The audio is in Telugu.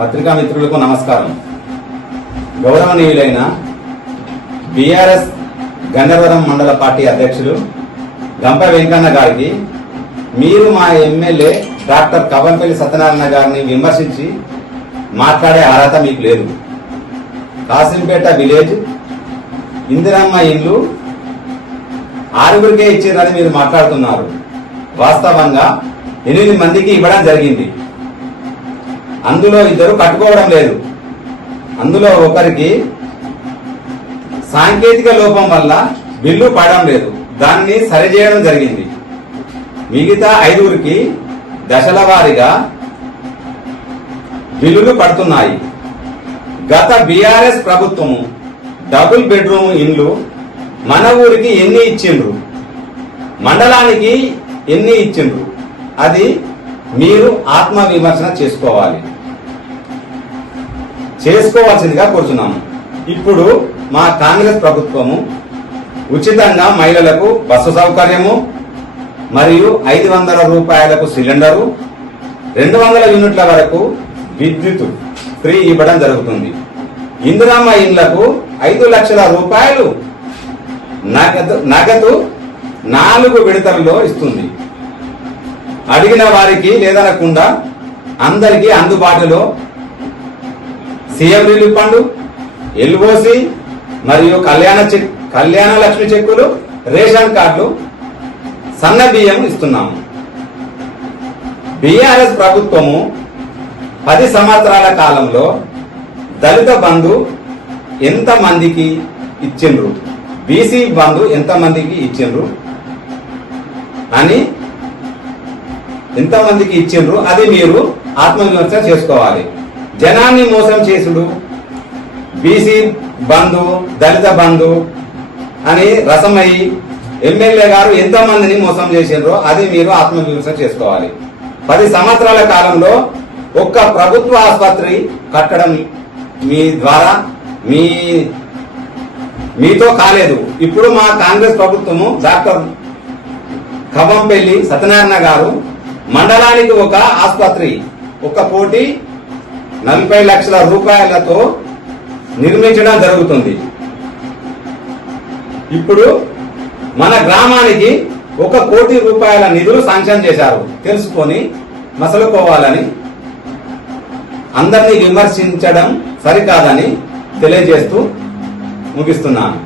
పత్రికా మిత్రులకు నమస్కారం. గౌరవనీయులైన బీఆర్ఎస్ గన్నవరం మండల పార్టీ అధ్యక్షులు గంప వెంకన్న గారికి మీరు మా ఎమ్మెల్యే డాక్టర్ కవంపల్లి సత్యనారాయణ గారిని విమర్శించి మాట్లాడే అర్హత మీకు లేదు. కాసింపేట విలేజ్ ఇందిరమ్మ ఇల్లు 6గురికే ఇచ్చారని మీరు మాట్లాడుతున్నారు. వాస్తవంగా 8 మందికి ఇవ్వడం జరిగింది. అందులో 2 కట్టుకోవడం లేదు. అందులో ఒకరికి సాంకేతిక లోపం వల్ల బిల్లు పడడం లేదు. దాన్ని సరిచేయడం జరిగింది. మిగతా 5గురికి దశల వారీగా బిల్లులు పడుతున్నాయి. గత బీఆర్ఎస్ ప్రభుత్వము డబుల్ బెడ్రూమ్ ఇండ్లు మన ఊరికి ఎన్ని ఇచ్చిండ్రు, మండలానికి ఎన్ని ఇచ్చిండ్రు, అది మీరు ఆత్మ విమర్శన చేసుకోవాల్సిందిగా కోరుతున్నాము. ఇప్పుడు మా కాంగ్రెస్ ప్రభుత్వము ఉచితంగా మహిళలకు బస్సు సౌకర్యము మరియు 500 రూపాయలకు సిలిండరు, 200 యూనిట్ల వరకు విద్యుత్ ఫ్రీ ఇవ్వడం జరుగుతుంది. ఇందిరమ్మ ఇండ్లకు 5 లక్షల రూపాయలు నగదు 4 విడతల్లో ఇస్తుంది. అడిగిన వారికి లేదనకుండా అందరికీ అందుబాటులో సీఎం రిలీఫ్ ఫండ్, ఎల్ఓసి మరియు కళ్యాణ లక్ష్మి చెక్కులు, రేషన్ కార్డులు, సన్న బియ్యం ఇస్తున్నాము. బీఆర్ఎస్ ప్రభుత్వము 10 సంవత్సరాల కాలంలో దళిత బంధు ఎంత మందికి ఇచ్చిండ్రు, బీసీ బంధు ఎంత మందికి ఇచ్చిండ్రు అని ఎంతమందికి ఇచ్చిండ్రు అది మీరు ఆత్మవిమర్శ చేసుకోవాలి. జనాన్ని మోసం చేసుడు, బీసీ బంధు, దళిత బంధు అని రసమయ్యి ఎమ్మెల్యే గారు ఎంతమందిని మోసం చేసిండ్రో అది మీరు ఆత్మవిమర్శ చేసుకోవాలి. 10 సంవత్సరాల కాలంలో ఒక్క ప్రభుత్వ ఆసుపత్రి కట్టడం మీ ద్వారా మీతో కాలేదు. ఇప్పుడు మా కాంగ్రెస్ ప్రభుత్వము డాక్టర్ కవంపల్లి సత్యనారాయణ గారు మండలానికి ఒక ఆసుపత్రి 1,40 లక్షల రూపాయలతో నిర్మించడం జరుగుతుంది. ఇప్పుడు మన గ్రామానికి 1 కోటి రూపాయల నిధులు శాంక్షన్ చేశారు. తెలుసుకొని మసలుకోవాలని అందరినీ విమర్శించడం సరికాదని తెలియజేస్తూ ముగిస్తున్నాను.